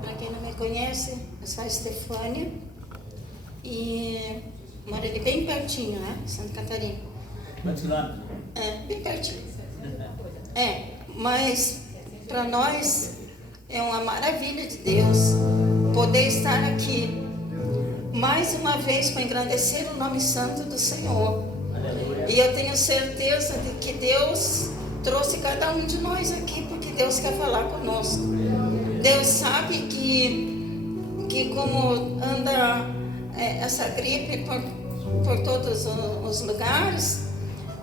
Para quem não me conhece, eu sou a Estefânia e moro ali bem pertinho, né? Santa Catarina. Quantos quilômetros? Bem pertinho. Mas para nós é uma maravilha de Deus poder estar aqui mais uma vez para engrandecer o nome santo do Senhor. E eu tenho certeza de que Deus trouxe cada um de nós aqui porque Deus quer falar conosco. Deus sabe que como anda essa gripe por todos os lugares,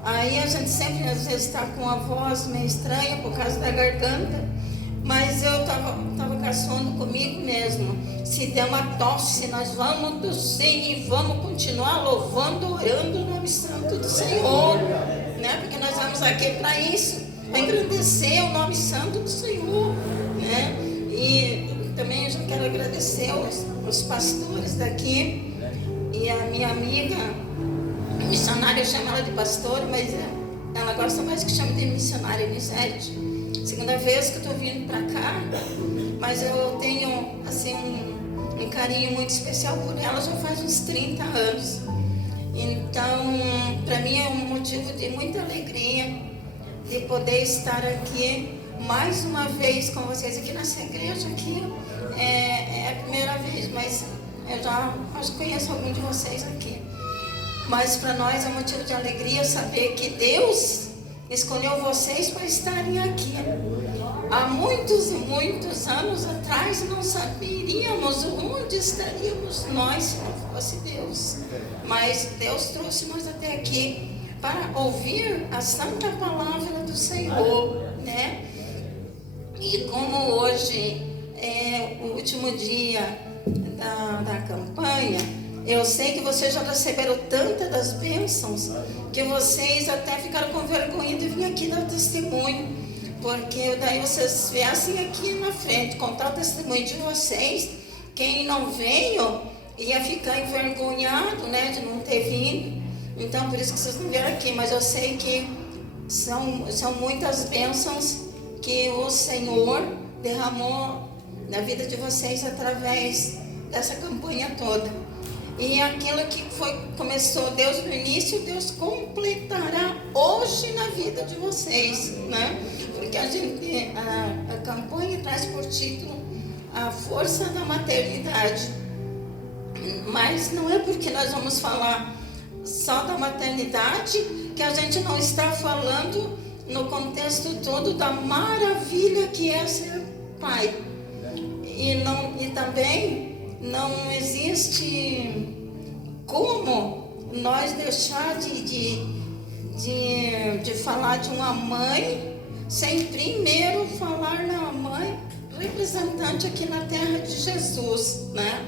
aí a gente sempre às vezes está com a voz meio estranha por causa da garganta, mas eu estava caçando comigo mesmo. Se der uma tosse, nós vamos tossir e vamos continuar louvando, orando o nome santo do Senhor, né? Porque nós vamos aqui para isso, para engrandecer o nome santo do Senhor, né? E também eu já quero agradecer os pastores daqui e a minha amiga missionária, eu chamo ela de pastora, mas ela gosta mais que chame de missionária, Elisete. Segunda vez que eu estou vindo para cá, mas eu tenho assim um carinho muito especial por ela, já faz uns 30 anos. Então, para mim é um motivo de muita alegria de poder estar aqui mais uma vez com vocês aqui nessa igreja aqui. É a primeira vez, mas eu já acho que conheço algum de vocês aqui. Mas para nós é um motivo de alegria saber que Deus escolheu vocês para estarem aqui. Há muitos e muitos anos atrás não saberíamos onde estaríamos nós se não fosse Deus. Mas Deus trouxe nós até aqui para ouvir a santa palavra do Senhor, né? E como hoje é o último dia da campanha, eu sei que vocês já receberam tantas das bênçãos que vocês até ficaram com vergonha de vir aqui dar testemunho, porque daí vocês viessem aqui na frente contar o testemunho de vocês. Quem não veio ia ficar envergonhado, né, de não ter vindo. Então por isso que vocês não vieram aqui, mas eu sei que são muitas bênçãos que o Senhor derramou na vida de vocês através dessa campanha toda. E aquilo que começou Deus no início, Deus completará hoje na vida de vocês, né? Porque a campanha traz por título a força da maternidade. Mas não é porque nós vamos falar só da maternidade que a gente não está falando no contexto todo da maravilha que é ser pai. E também não existe como nós deixar de falar de uma mãe sem primeiro falar na mãe representante aqui na terra de Jesus, né?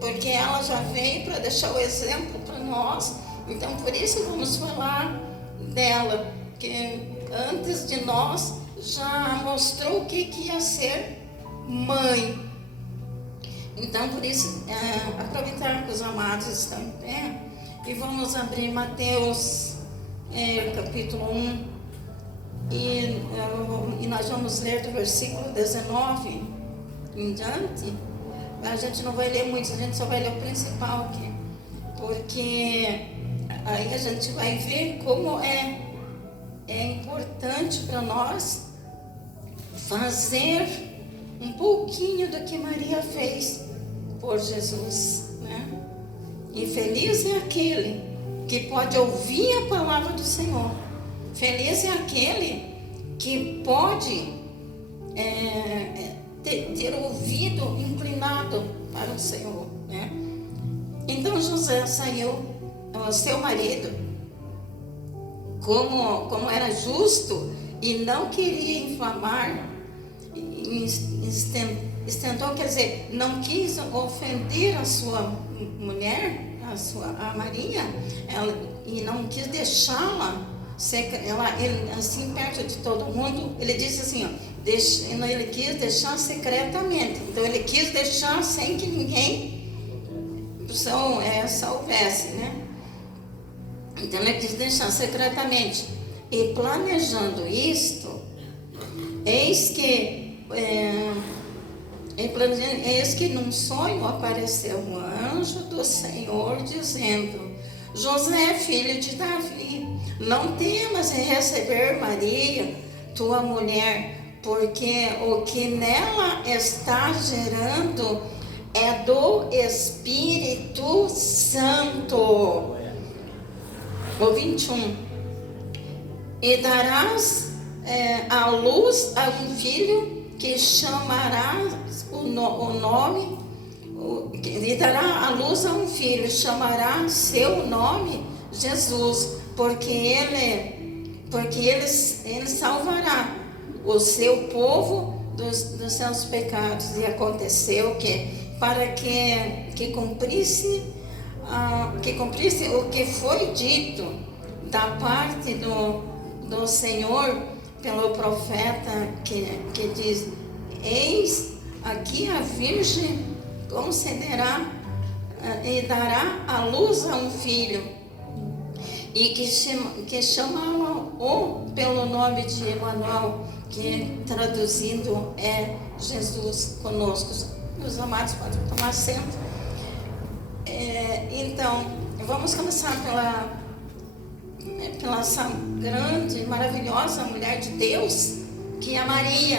Porque ela já veio para deixar o exemplo para nós. Então por isso vamos falar dela, que antes de nós já mostrou o que ia ser mãe. Então, por isso, aproveitar que os amados estão em pé e vamos abrir Mateus capítulo 1 e nós vamos ler do versículo 19 em diante. A gente não vai ler muito, a gente só vai ler o principal aqui, porque aí a gente vai ver como é importante para nós fazer um pouquinho do que Maria fez por Jesus, né? E feliz é aquele que pode ouvir a palavra do Senhor. Feliz é aquele que pode ter o ouvido inclinado para o Senhor, né? Então José saiu, o seu marido, como era justo e não queria infamar, estentou, quer dizer, não quis ofender a sua mulher, a Maria, e não quis deixá-la, ele, assim perto de todo mundo. Ele disse assim, ele quis deixar secretamente, então ele quis deixar sem que ninguém soubesse, né? Então ele quis deixar secretamente, e planejando isto, eis que eis que num sonho apareceu um anjo do Senhor dizendo: José, filho de Davi, não temas em receber Maria, tua mulher, porque o que nela está gerando é do Espírito Santo. O 21. E darás à luz a um filho que chamarás o nome, e dará à luz a um filho, chamará seu nome Jesus, porque ele salvará o seu povo dos seus pecados. E aconteceu que, para que cumprisse o que foi dito da parte do Senhor pelo profeta, que diz: eis aqui a virgem concederá e dará à luz a um filho, e que chamá-lo pelo nome de Emanuel, que traduzindo é Jesus conosco. Meus amados, podem tomar assento. Então, vamos começar pela essa grande, maravilhosa mulher de Deus, que é a Maria,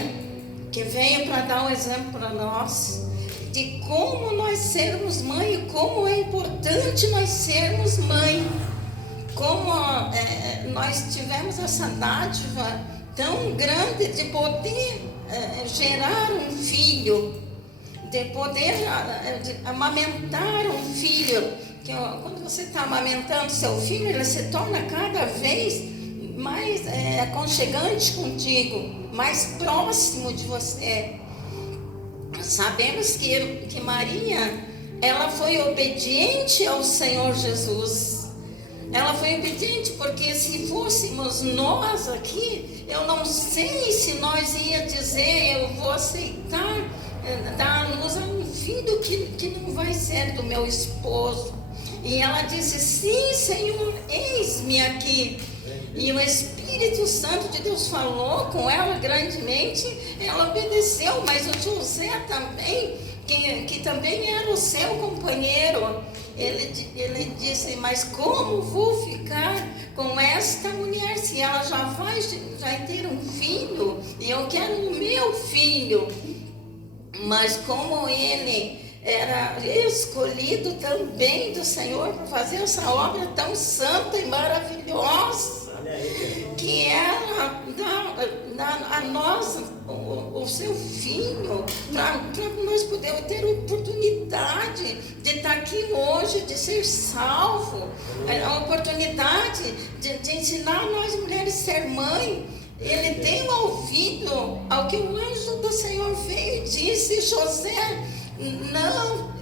que veio para dar um exemplo para nós de como nós sermos mãe, e como é importante nós sermos mãe, como nós tivemos essa dádiva tão grande de poder gerar um filho, de poder amamentar um filho. Que quando você está amamentando seu filho, ele se torna cada vez mais aconchegante contigo, mais próximo de você. Sabemos que Maria, ela foi obediente ao Senhor Jesus. Ela foi obediente, porque se fôssemos nós aqui, eu não sei se nós ia dizer: eu vou aceitar dar à luz a um filho que não vai ser do meu esposo. E ela disse: sim, Senhor, eis-me aqui. E o Espírito Santo de Deus falou com ela grandemente. Ela obedeceu, mas o José também, que também era o seu companheiro, ele disse: mas como vou ficar com esta mulher, se ela já vai ter um filho, e eu quero o meu filho? Mas como ele era escolhido também do Senhor para fazer essa obra tão santa e maravilhosa, que era dar a nós o seu filho, para nós podermos ter oportunidade de estar aqui hoje, de ser salvo, a oportunidade de ensinar nós mulheres a ser mãe. Ele tem ouvido ao que o anjo do Senhor veio e disse: José, não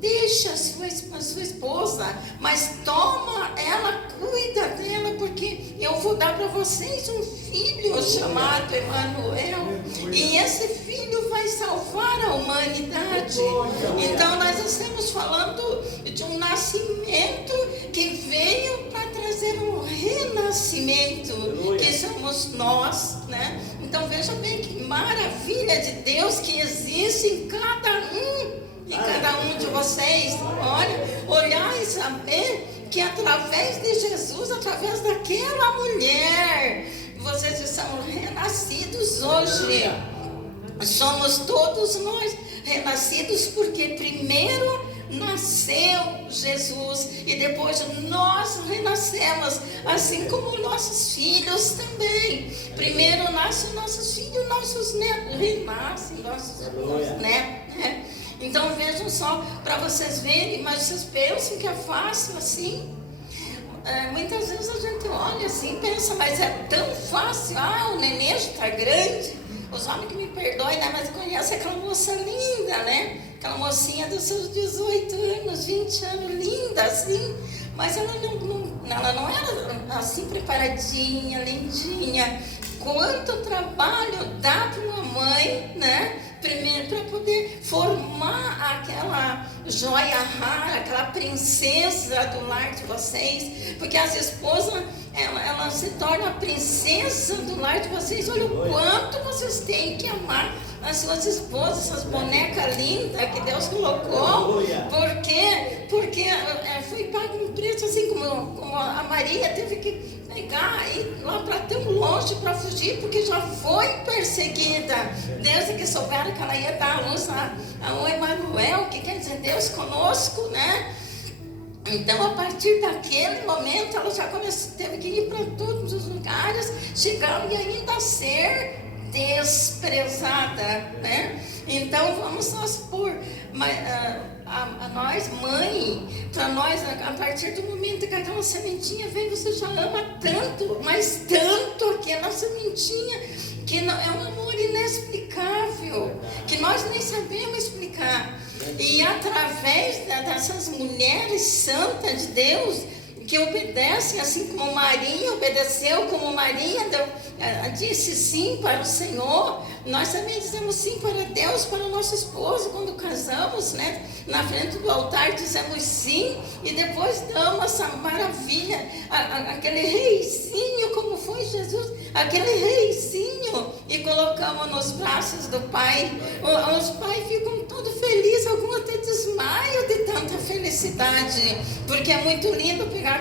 deixa a sua esposa, mas toma ela, cuida dela, porque eu vou dar para vocês um filho chamado Emanuel, e esse filho vai salvar a humanidade. Então nós estamos falando de um nascimento que veio para trazer um renascimento, que somos nós, né? Então veja bem que maravilha de Deus que existe em cada um de vocês. Olhar e saber que através de Jesus, através daquela mulher, vocês são renascidos hoje. Somos todos nós renascidos, porque primeiro nasceu Jesus e depois nós renascemos, assim como nossos filhos também. Primeiro nascem nossos filhos, nossos netos, renascem nossos netos, né? Então vejam só, para vocês verem, mas vocês pensam que é fácil assim? Muitas vezes a gente olha assim e pensa: mas é tão fácil, o neném está grande. Os homens que me perdoem, né? Mas conhecem aquela moça linda, né? Aquela mocinha dos seus 18 anos, 20 anos, linda assim. Mas ela não era assim preparadinha, lindinha. Quanto trabalho dá para uma mãe, né? Primeiro, para poder formar aquela joia rara, aquela princesa do lar de vocês. Porque as esposas, ela se torna a princesa do lar de vocês. Olha o quanto vocês têm que amar as suas esposas, essas bonecas lindas que Deus colocou. Por quê? Porque foi pago um preço assim como a Maria teve que pegar e ir lá para tão longe para fugir, porque já foi perseguida. Deus é que souberam que ela ia dar a luz ao Emanuel, que quer dizer Deus conosco, né? Então, a partir daquele momento, ela já teve que ir para todos os lugares, chegar e ainda ser desprezada, né? Então, vamos nós pôr a nós, mãe, para nós, a partir do momento que aquela sementinha vem, você já ama tanto, mas tanto aquela sementinha, que não, é um amor inexplicável, que nós nem sabemos explicar. E através dessas mulheres santas de Deus, que obedecem, assim como Maria obedeceu, como Maria disse sim para o Senhor, nós também dizemos sim para Deus, para o nosso esposo, quando casamos, né? Na frente do altar dizemos sim, e depois damos essa maravilha, aquele reizinho, como foi Jesus, aquele reizinho, e colocamos nos braços do Pai. Os pais ficam todos felizes, alguns até desmaiam de tanta felicidade, porque é muito lindo pegar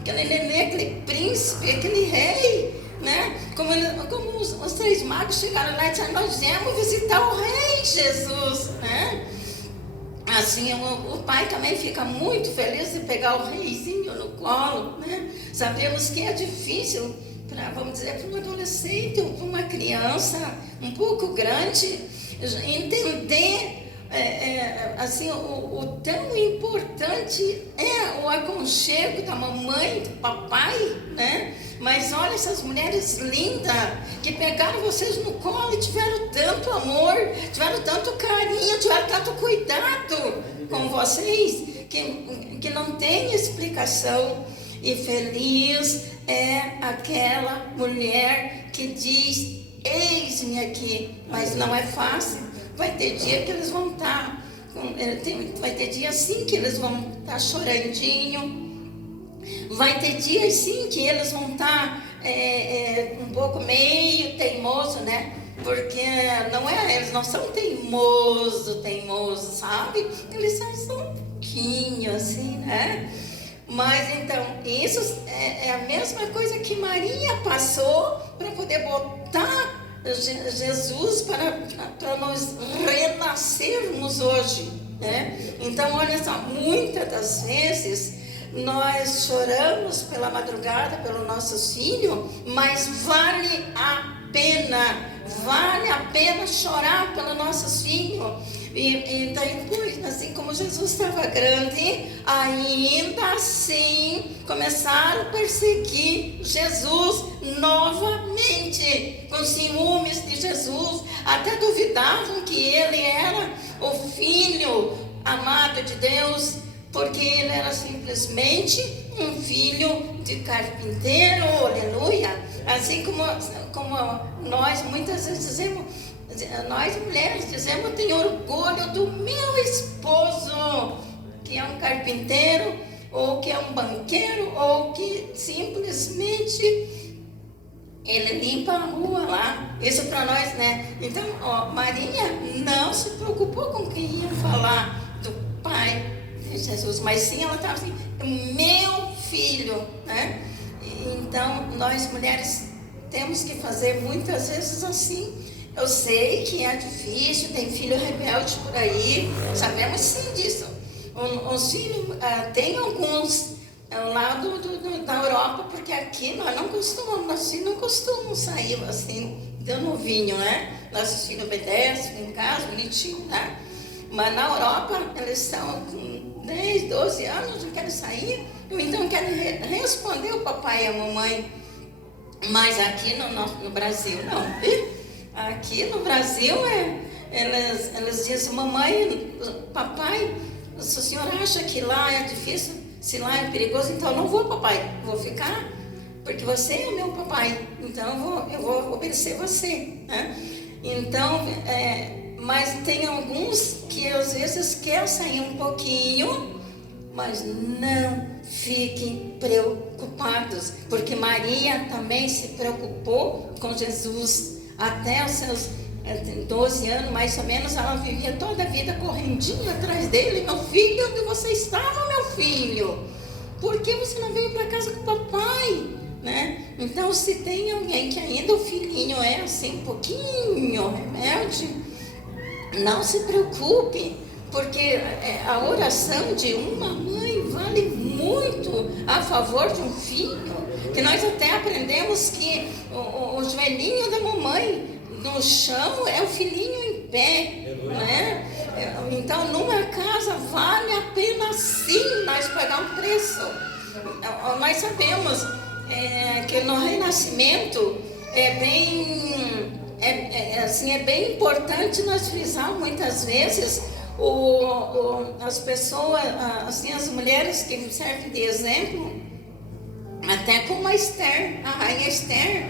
aquele nenê, aquele príncipe, aquele rei, né? Como os três magos chegaram lá e disseram: nós viemos visitar o rei Jesus, né? Assim, o pai também fica muito feliz de pegar o reizinho no colo, né? Sabemos que é difícil, vamos dizer, para um adolescente ou para uma criança um pouco grande, entender assim, o tão importante é o aconchego da mamãe, do papai, né? Mas olha essas mulheres lindas que pegaram vocês no colo e tiveram tanto amor, tiveram tanto carinho, tiveram tanto cuidado com vocês, que não tem explicação. E feliz é aquela mulher que diz: eis-me aqui. Mas não é fácil. Vai ter dia que eles vão estar, vai ter dia sim que eles vão estar chorandinho. Vai ter dias sim que eles vão estar um pouco meio teimoso, né? Porque eles não são teimosos, sabe? Eles são só um pouquinho assim, né? Mas então, isso é a mesma coisa que Maria passou para poder botar Jesus para nós renascermos hoje, né? Então, olha só, muitas das vezes nós choramos pela madrugada, pelos nossos filhos, mas vale a pena chorar pelos nossos filhos. E depois, assim como Jesus estava grande, ainda assim começaram a perseguir Jesus novamente, com ciúmes de Jesus, até duvidavam que ele era o filho amado de Deus, porque ele era simplesmente um filho de carpinteiro, aleluia. Assim como nós muitas vezes dizemos, nós mulheres dizemos: eu tenho orgulho do meu esposo, que é um carpinteiro, ou que é um banqueiro, ou que simplesmente ele limpa a rua lá. Isso para nós, né? Então, Maria não se preocupou com o que ia falar do pai de Jesus, mas sim ela estava assim: meu filho, né? Então, nós mulheres temos que fazer muitas vezes assim. Eu sei que é difícil, tem filho rebelde por aí, sabemos sim disso. Os filhos, tem alguns lá da Europa, porque aqui nós não costumamos, nossos filhos não costumam sair assim, dando vinho, né? Nossos filhos obedecem em casa, bonitinho, né? Mas na Europa, eles estão com 10, 12 anos, não querem sair, ou então querem responder o papai e a mamãe. Mas aqui no Brasil, não. Aqui no Brasil, eles dizem: mamãe, papai, se o senhor acha que lá é difícil, se lá é perigoso, então eu não vou, papai, vou ficar, porque você é meu papai, então eu vou obedecer você, né? Então, mas tem alguns que às vezes querem sair um pouquinho, mas não fiquem preocupados, porque Maria também se preocupou com Jesus. Até os seus tem 12 anos mais ou menos, ela vivia toda a vida correndinho atrás dele. Meu filho, onde você estava, meu filho? Por que você não veio para casa com o papai? Né? Então, se tem alguém que ainda o filhinho é assim, um pouquinho rebelde, não se preocupe, porque a oração de uma mãe vale muito a favor de um filho. Que nós até aprendemos que o joelhinho da mamãe no chão é o filhinho em pé, né? Então, numa casa vale a pena sim nós pagar um preço. Nós sabemos que no renascimento é bem importante nós frisar muitas vezes as pessoas, assim, as mulheres que servem de exemplo, até como a Esther, a rainha Esther.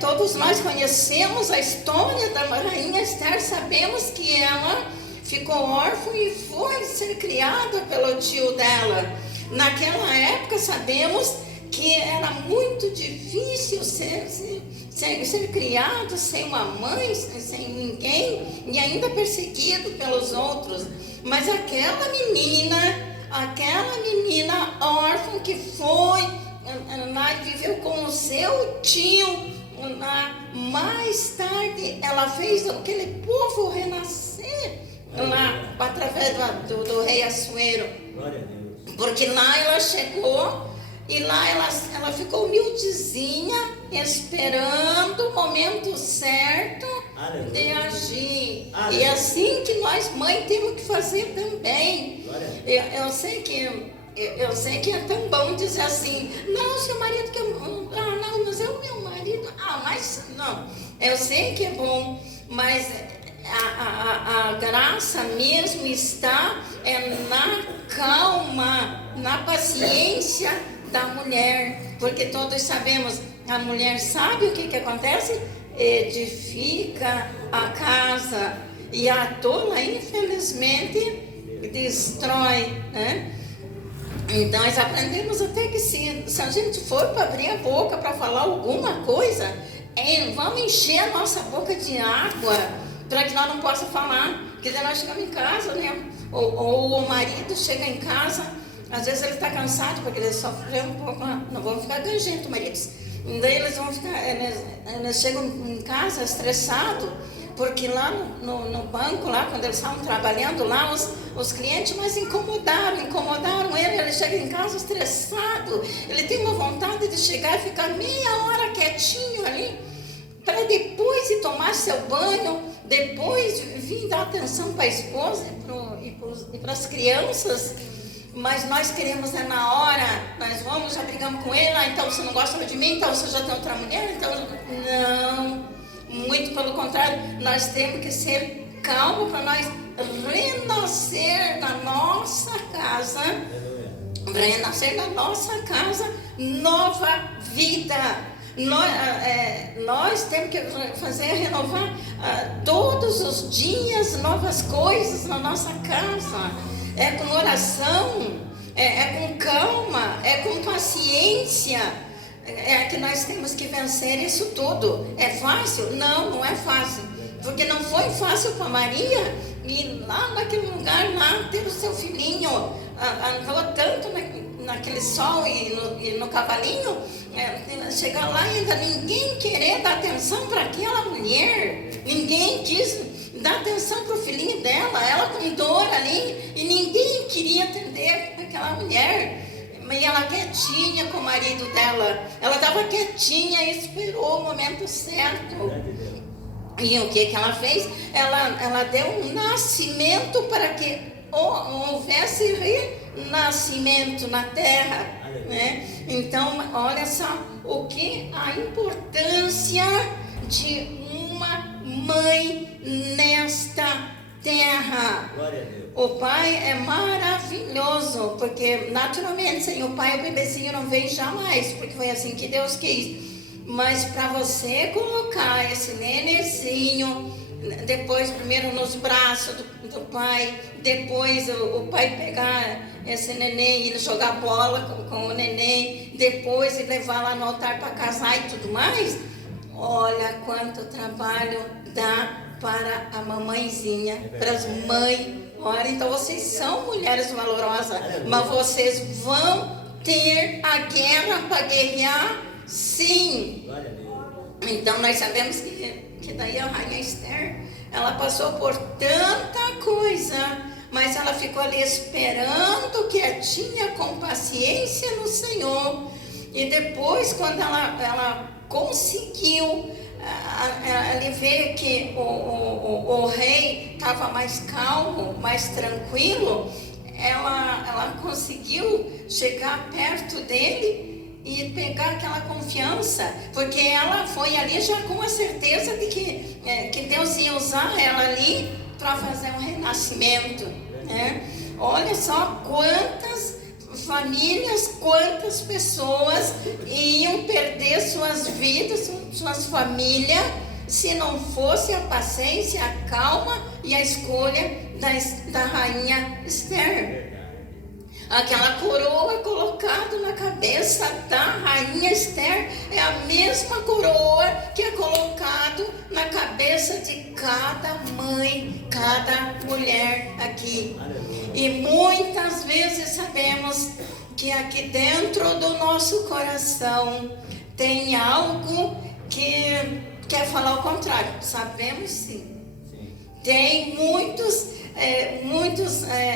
Todos nós conhecemos a história da rainha Esther, sabemos que ela ficou órfã e foi ser criada pelo tio dela. Naquela época sabemos que era muito difícil ser criado sem uma mãe, sem ninguém, e ainda perseguido pelos outros. Mas aquela menina órfã que foi lá e viveu com o seu tio, mais tarde ela fez aquele povo renascer lá através do rei Assuero. Porque lá ela chegou e lá ela ficou humildezinha, esperando o momento certo de agir. E é assim que nós, mãe, temos que fazer também. Eu sei que é tão bom dizer assim: não, seu marido quer. Não, mas é o meu marido. Mas não. Eu sei que é bom, mas a graça mesmo está na calma, na paciência da mulher, porque todos sabemos, a mulher sabe o que acontece? Edifica a casa, e a tola, infelizmente, destrói, né? Então nós aprendemos até que se a gente for para abrir a boca para falar alguma coisa, vamos encher a nossa boca de água para que nós não possamos falar. Porque daí nós chegamos em casa, né? Ou o marido chega em casa, às vezes ele está cansado, porque ele sofreu um pouco, não vão ficar ganjentos, maridos. Daí eles vão ficar, eles chegam em casa estressados, porque lá no banco, lá quando eles estavam trabalhando lá, os clientes mais incomodaram ele chega em casa estressado, ele tem uma vontade de chegar e ficar meia hora quietinho ali, para depois ir tomar seu banho, depois vir dar atenção para a esposa e para as crianças. Mas nós queremos na hora, nós vamos, já brigamos com ele, então você não gosta de mim, então você já tem outra mulher, então não, muito pelo contrário, nós temos que ser calmos para nós renascer na nossa casa, nova vida. Nós temos que renovar todos os dias novas coisas na nossa casa. É com oração, é com calma, é com paciência, que nós temos que vencer isso tudo. É fácil? Não, não é fácil. Porque não foi fácil para Maria ir lá naquele lugar, lá ter o seu filhinho, andou tanto naquele sol e no cavalinho, chegar lá e ainda ninguém querer dar atenção para aquela mulher, ninguém quis dar atenção para o filhinho dela, ela com dor ali, e ninguém queria atender aquela mulher. E ela quietinha com o marido dela, ela estava quietinha e esperou o momento certo. E o que ela fez? Ela deu um nascimento para que houvesse renascimento na terra, né? Então, olha só a importância de uma mãe nesta terra. O pai é maravilhoso, porque naturalmente sem o pai o bebezinho não vem jamais, porque foi assim que Deus quis. Mas para você colocar esse nenezinho, depois primeiro nos braços do pai, depois o pai pegar esse neném e jogar bola com o neném, depois levar lá no altar para casar e tudo mais, Olha quanto trabalho dá para a mamãezinha, para as mães. Olha, então vocês são mulheres valorosas, mas vocês vão ter a guerra para guerrear, sim. Então nós sabemos que daí a rainha Esther, ela passou por tanta coisa, mas ela ficou ali esperando, quietinha, com paciência no Senhor. E depois, quando ela conseguiu, ele vê que o rei estava mais calmo, mais tranquilo, ela conseguiu chegar perto dele e pegar aquela confiança, porque ela foi ali já com a certeza de que Deus ia usar ela ali para fazer um renascimento, né? Olha só quantas famílias, quantas pessoas iam perder suas vidas, suas famílias, se não fosse a paciência, a calma e a escolha da rainha Esther. Aquela coroa colocada na cabeça da rainha Esther é a mesma coroa que é colocado na cabeça de cada mãe, cada mulher aqui. E muitas vezes sabemos que aqui dentro do nosso coração tem algo que quer falar o contrário. Sabemos sim. Tem muitos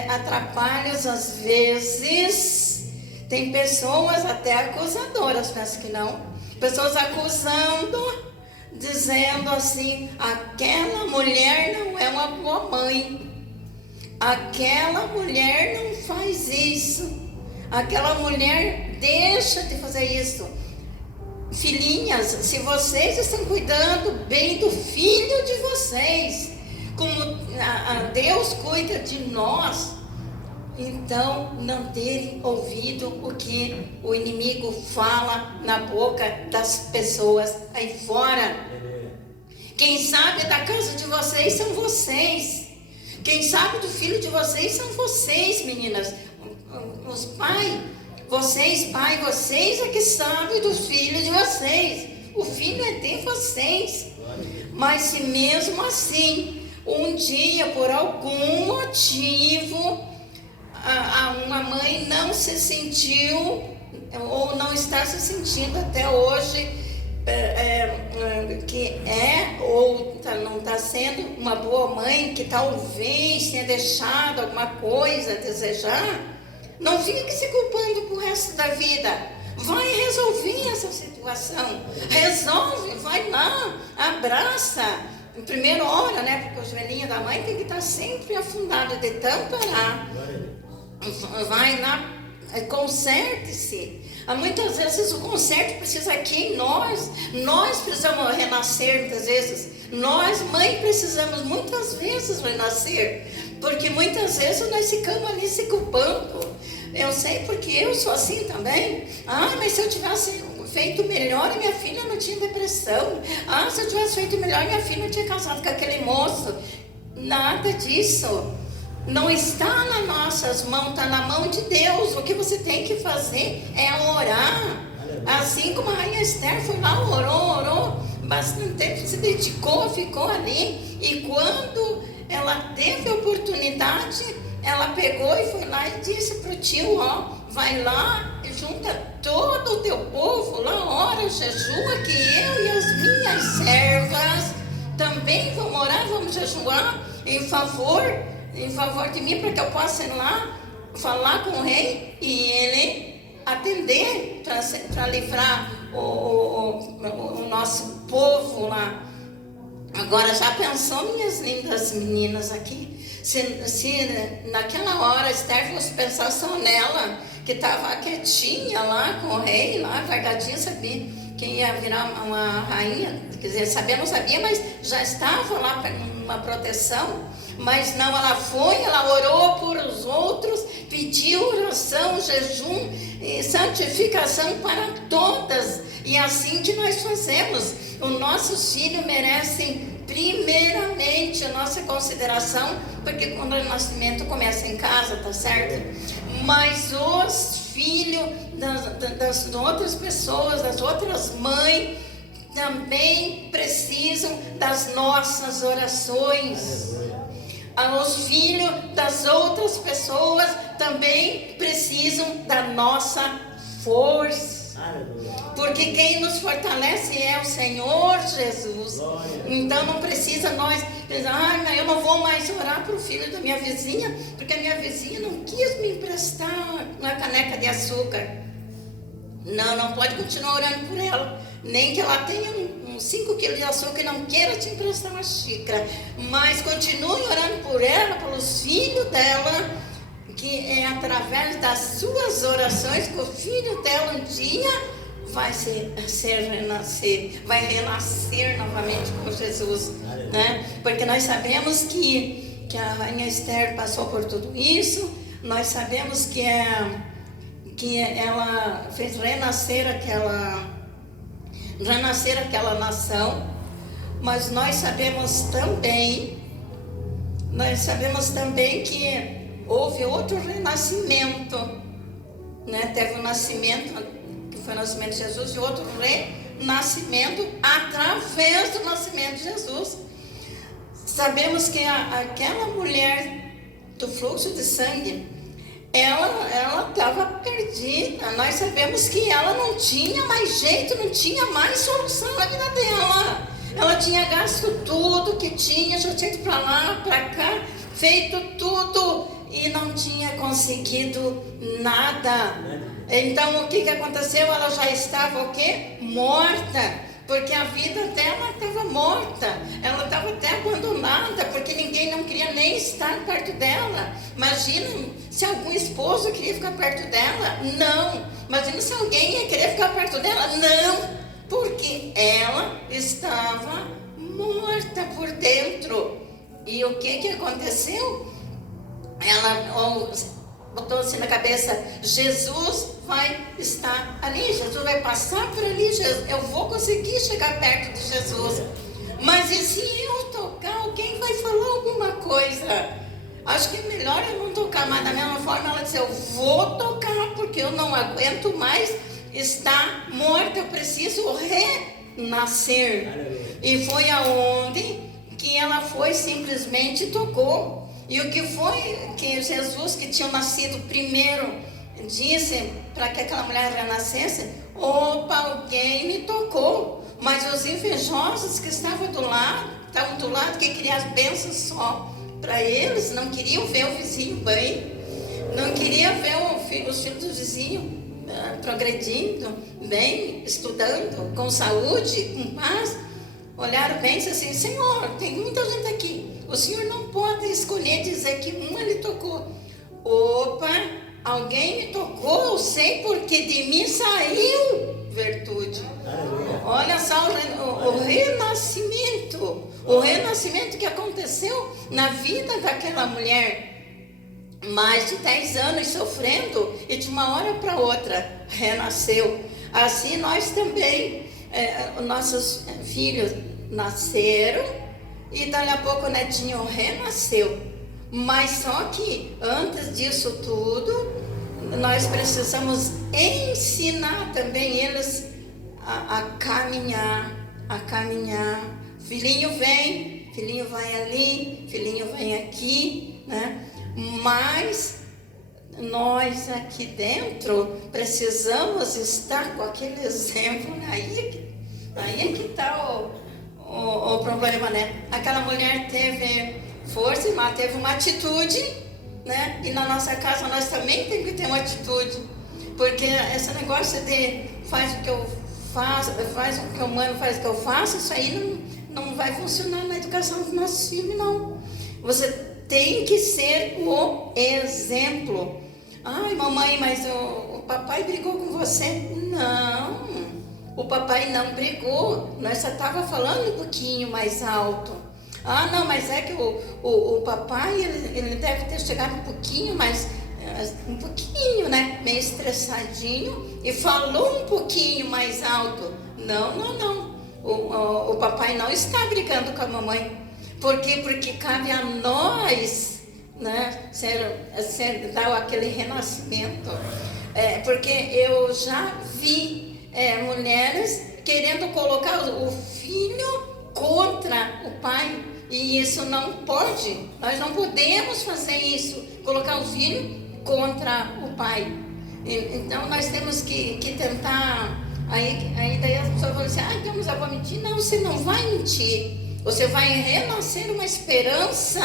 atrapalhos às vezes. Tem pessoas até acusadoras, parece que não. Pessoas acusando, dizendo assim: aquela mulher não é uma boa mãe. Aquela mulher não faz isso. Aquela mulher deixa de fazer isso. Filhinhas, se vocês estão cuidando bem do filho de vocês, como Deus cuida de nós, então não terem ouvido o que o inimigo fala na boca das pessoas aí fora. Quem sabe da casa de vocês são vocês. Quem sabe do filho de vocês são vocês, meninas. Os pais, vocês é que sabem do filho de vocês. O filho é de vocês. Mas se mesmo assim, um dia, por algum motivo, uma mãe não se sentiu, ou não está se sentindo até hoje, ou não está sendo uma boa mãe, que talvez tenha deixado alguma coisa a desejar, não fique se culpando pro resto da vida. Vai resolver essa situação. Resolve, vai lá, abraça. Primeiro ora, né? Porque o joelhinho da mãe tem que estar sempre afundado de tanto orar. Vai lá, conserte-se. Muitas vezes o conserto precisa aqui em nós. Nós precisamos renascer muitas vezes. Nós, mãe, precisamos muitas vezes renascer. Porque muitas vezes nós ficamos ali se culpando. Eu sei porque eu sou assim também. Mas se eu tivesse feito melhor, minha filha não tinha depressão. Se eu tivesse feito melhor, minha filha não tinha casado com aquele moço. Nada disso. Não está nas nossas mãos, está na mão de Deus. O que você tem que fazer é orar. Assim como a rainha Esther foi lá, orou, bastante tempo, se dedicou, ficou ali. E quando ela teve a oportunidade, ela pegou e foi lá e disse para o tio: vai lá, junta todo o teu povo lá, ora, jejua, que eu e as minhas servas também vamos orar, vamos jejuar em favor de mim, para que eu possa ir lá falar com o rei e ele atender para livrar o nosso povo lá. Agora, já pensou, minhas lindas meninas aqui, se naquela hora Esther fosse pensar só nela, que estava quietinha lá com o rei, lá guardadinha, sabia quem ia virar uma rainha, quer dizer, sabia, mas já estava lá uma proteção. Mas não, ela foi, ela orou por os outros, pediu oração, jejum e santificação para todas. E é assim que nós fazemos. Os nossos filhos merecem primeiramente a nossa consideração, porque quando o nascimento começa em casa, tá certo? Mas os filhos das outras pessoas, das outras mães, também precisam das nossas orações. Os filhos das outras pessoas também precisam da nossa força. Porque quem nos fortalece é o Senhor Jesus. Então não precisa nós pensar, mas eu não vou mais orar para o filho da minha vizinha, porque a minha vizinha não quis me emprestar uma caneca de açúcar. Não pode continuar orando por ela. Nem que ela tenha uns 5 quilos de açúcar e não queira te emprestar uma xícara. Mas continue orando por ela, pelos filhos dela, que é através das suas orações que o filho dela um dia vai vai renascer novamente com Jesus, né? Porque nós sabemos que a rainha Esther passou por tudo isso. Nós sabemos que ela fez renascer aquela nação. Mas nós sabemos também que houve outro renascimento, né? Teve um nascimento, que foi o nascimento de Jesus, e outro renascimento através do nascimento de Jesus. Sabemos que aquela mulher do fluxo de sangue, ela estava perdida. Nós sabemos que ela não tinha mais jeito, não tinha mais solução na vida dela. Ela tinha gasto tudo que tinha, já tinha ido para lá, para cá, feito tudo e não tinha conseguido nada. Então o que aconteceu? Ela já estava o quê? Morta. Porque a vida dela estava morta, ela estava até abandonada, porque ninguém não queria nem estar perto dela. Imagina se algum esposo queria ficar perto dela? Não. Imagina se alguém ia querer ficar perto dela? Não. Porque ela estava morta por dentro. E o que aconteceu? Ela botou assim na cabeça, Jesus vai estar ali, Jesus vai passar por ali, eu vou conseguir chegar perto de Jesus. Mas e se eu tocar, alguém vai falar alguma coisa? Acho que é melhor eu não tocar. Mas da mesma forma ela disse, eu vou tocar, porque eu não aguento mais estar morta, eu preciso renascer. E foi aonde que ela foi, simplesmente tocou. E o que foi que Jesus, que tinha nascido primeiro, disse para que aquela mulher renascesse? Opa, alguém me tocou. Mas os invejosos que estavam do lado, que queriam as bênçãos só para eles, não queriam ver o vizinho bem, não queriam ver os filhos do vizinho progredindo bem, estudando, com saúde, com paz. Olharam bem e disseram assim, Senhor, tem muita gente aqui, o Senhor não pode escolher dizer que ele tocou. Opa, alguém me tocou, eu sei, porque de mim saiu virtude. Olha só o renascimento que aconteceu na vida daquela mulher. Mais de 10 anos sofrendo e de uma hora para outra renasceu. Assim nós também, nossos filhos nasceram e dali a pouco o netinho renasceu. Mas só que antes disso tudo, nós precisamos ensinar também eles a caminhar. Filhinho vem, filhinho vai ali, filhinho vem aqui, né? Mas nós aqui dentro precisamos estar com aquele exemplo. Aí é que está o problema, né? Aquela mulher teve força, mas teve uma atitude, né? E na nossa casa nós também temos que ter uma atitude, porque esse negócio de faz o que eu faço, faz o que eu mando, faz o que eu faço, isso aí não vai funcionar na educação dos nossos filhos, não. Você tem que ser o exemplo. Ai, mamãe, mas o papai brigou com você? Não, o papai não brigou, nós só estava falando um pouquinho mais alto. Ah, não, mas é que o papai, ele deve ter chegado um pouquinho mais, né, meio estressadinho e falou um pouquinho mais alto. Não, o papai não está brigando com a mamãe. Por quê? Porque cabe a nós, né, dar aquele renascimento. Porque eu já vi mulheres querendo colocar o filho contra o pai. E isso não pode. Nós não podemos fazer isso, colocar o filho contra o pai. Então nós temos que tentar. Aí daí as pessoas falam assim: então mas eu vou mentir. Não, você não vai mentir. Você vai renascer uma esperança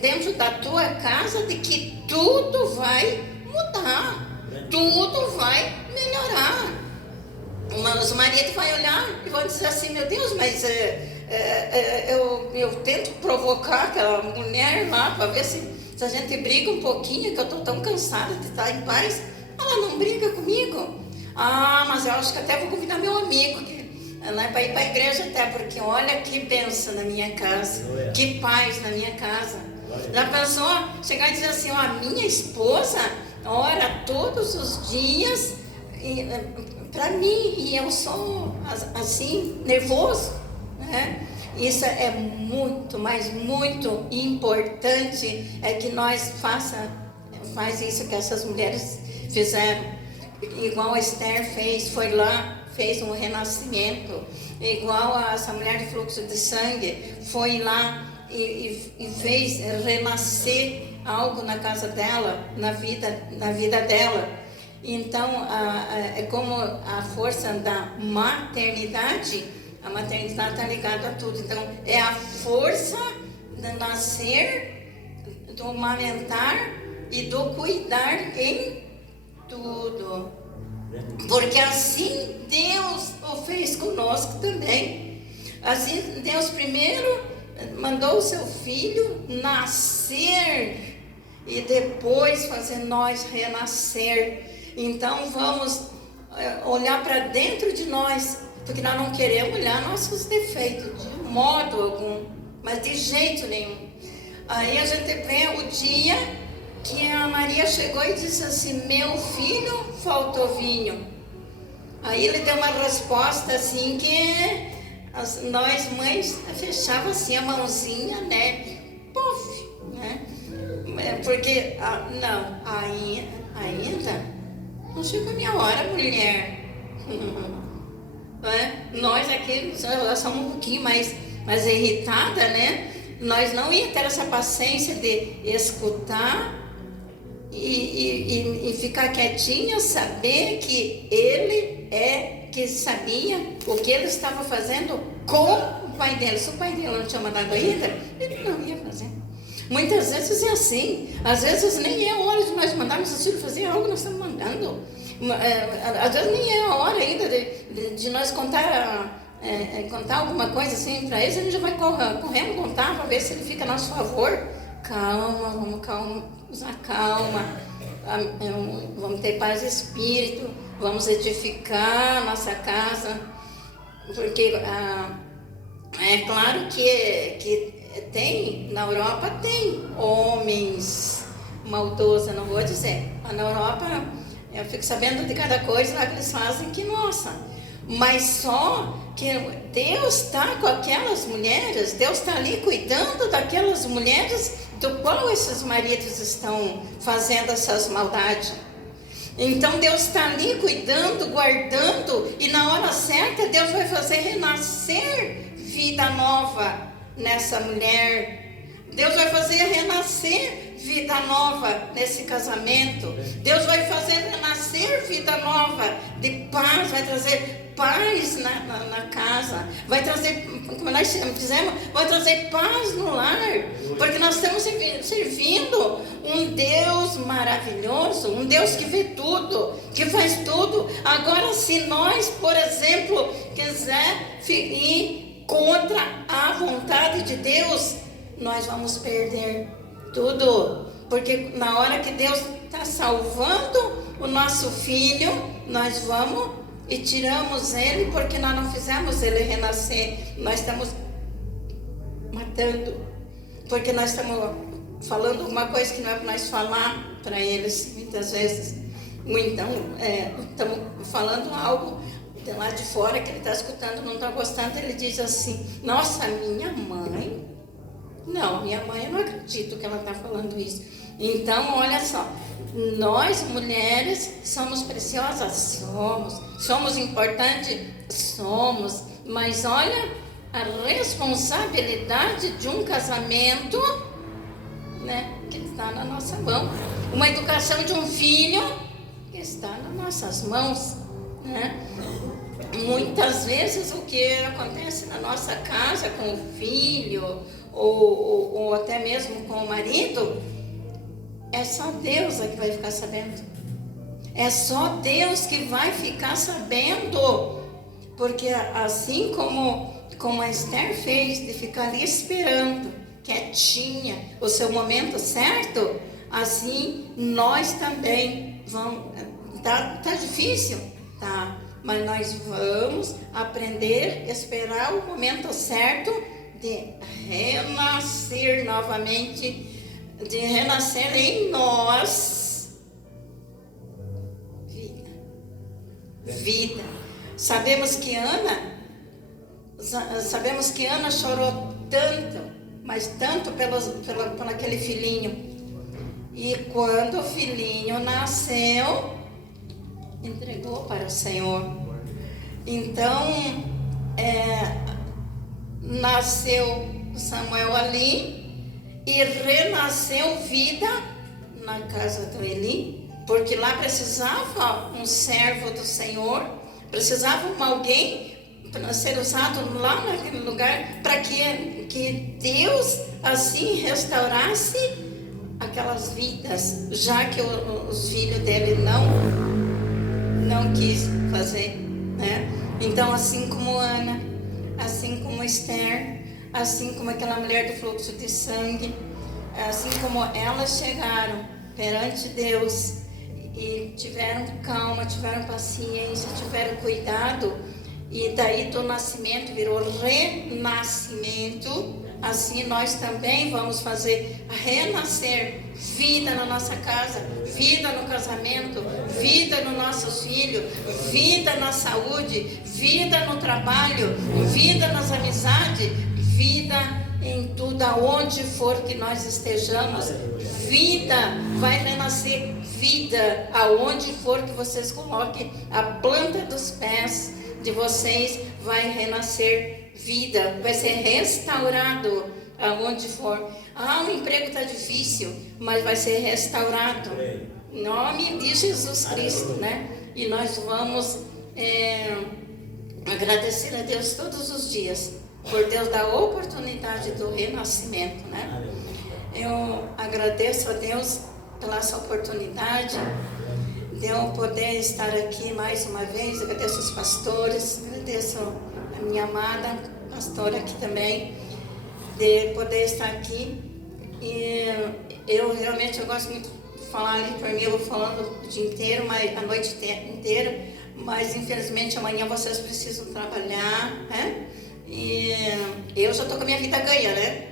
dentro da tua casa de que tudo vai mudar, tudo vai melhorar. Os maridos vão olhar e vão dizer assim: meu Deus, mas eu tento provocar aquela mulher lá para ver se a gente briga um pouquinho, que eu estou tão cansada de estar em paz. Ela não briga comigo. Mas eu acho que até vou convidar meu amigo para ir para a igreja até, porque olha que bênção na minha casa, que paz na minha casa. Já pensou chegar e dizer assim: a minha esposa ora todos os dias para mim, e eu sou assim, nervoso, né? Isso é muito, mas muito importante, é que nós faz isso que essas mulheres fizeram, igual a Esther fez, foi lá, fez um renascimento, igual a essa mulher de fluxo de sangue, foi lá e fez renascer algo na casa dela, na vida dela. Então, é como a força da maternidade. A maternidade está ligada a tudo. Então, é a força de nascer, do amamentar e do cuidar em tudo. Porque assim Deus o fez conosco também. Assim, Deus primeiro mandou o seu filho nascer e depois fazer nós renascer. Então vamos olhar para dentro de nós, porque nós não queremos olhar nossos defeitos de modo algum, mas de jeito nenhum. Aí a gente vê o dia que a Maria chegou e disse assim: meu filho, faltou vinho. Aí ele deu uma resposta assim que nós mães fechava assim a mãozinha, né? Puf, né? Porque não, ainda não chegou a minha hora, mulher. Nós aqui nós somos um pouquinho mais irritada, né? Nós não ia ter essa paciência de escutar e ficar quietinha, saber que ele que sabia o que ele estava fazendo com o pai dele. Se o pai dele não tinha mandado ainda, ele não ia fazer. Muitas vezes é assim. Às vezes nem é a hora de nós mandarmos os filhos fazer algo que nós estamos mandando. Às vezes nem é a hora ainda de nós contar alguma coisa assim para eles. A gente já vai correndo contar para ver se ele fica a nosso favor. Calma, vamos usar calma. Vamos ter paz de espírito. Vamos edificar a nossa casa. Porque é claro que tem, na Europa tem homens maldosos, não vou dizer. Mas na Europa eu fico sabendo de cada coisa lá que eles fazem que, nossa. Mas só que Deus está com aquelas mulheres, Deus está ali cuidando daquelas mulheres do qual esses maridos estão fazendo essas maldades. Então Deus está ali cuidando, guardando, e na hora certa Deus vai fazer renascer vida nova nessa mulher. Deus vai fazer renascer vida nova nesse casamento. Deus vai fazer renascer vida nova de paz, vai trazer paz na casa, vai trazer, como nós fizemos, vai trazer paz no lar, porque nós estamos servindo um Deus maravilhoso, um Deus que vê tudo, que faz tudo. Agora, se nós, por exemplo, quiser ir contra a vontade de Deus, nós vamos perder tudo, porque na hora que Deus está salvando o nosso filho, nós vamos e tiramos ele, porque nós não fizemos ele renascer. Nós estamos matando, porque nós estamos falando alguma coisa que não é para nós falar para eles, muitas vezes. Então, estamos falando algo de lá de fora que ele está escutando, não está gostando. Ele diz assim: nossa, minha mãe, não, minha mãe, eu não acredito que ela está falando isso. Então, olha só, nós mulheres somos preciosas? Somos importantes? Somos, mas olha a responsabilidade de um casamento, né, que está na nossa mão. Uma educação de um filho que está nas nossas mãos, né? Muitas vezes o que acontece na nossa casa com o filho ou até mesmo com o marido, é só Deus que vai ficar sabendo. É só Deus que vai ficar sabendo. Porque assim como a Esther fez, de ficar ali esperando, quietinha, o seu momento certo, assim nós também vamos. Tá difícil? Tá. Mas nós vamos aprender a esperar o momento certo de renascer novamente, de renascer em nós vida. Sabemos que Ana chorou tanto, mas tanto pelo aquele filhinho. E quando o filhinho nasceu, entregou para o Senhor. Então, nasceu Samuel ali e renasceu vida na casa do Eli, porque lá precisava um servo do Senhor, precisava alguém para ser usado lá naquele lugar, para que Deus assim restaurasse aquelas vidas, já que os filhos dele não quis fazer, né? Então, assim como Ana, assim como Esther, assim como aquela mulher do fluxo de sangue, assim como elas chegaram perante Deus e tiveram calma, tiveram paciência, tiveram cuidado, e daí do nascimento virou renascimento, assim nós também vamos fazer renascer vida na nossa casa, vida no casamento, vida nos nossos filhos, vida na saúde, vida no trabalho, vida nas amizades, vida em tudo, aonde for que nós estejamos. Vida vai renascer, vida aonde for que vocês coloquem a planta dos pés de vocês, vai renascer vida, vai ser restaurado aonde for. O emprego está difícil, mas vai ser restaurado em nome de Jesus Cristo, né? E nós vamos agradecer a Deus todos os dias por Deus dar a oportunidade do renascimento, né? Eu agradeço a Deus pela essa oportunidade de eu poder estar aqui mais uma vez. Agradeço os pastores, agradeço a minha amada pastora aqui também, de poder estar aqui. E eu realmente gosto muito de falar ali por mim, eu vou falando o dia inteiro, mas a noite inteira, mas infelizmente amanhã vocês precisam trabalhar, né? E eu já estou com a minha vida ganha, né?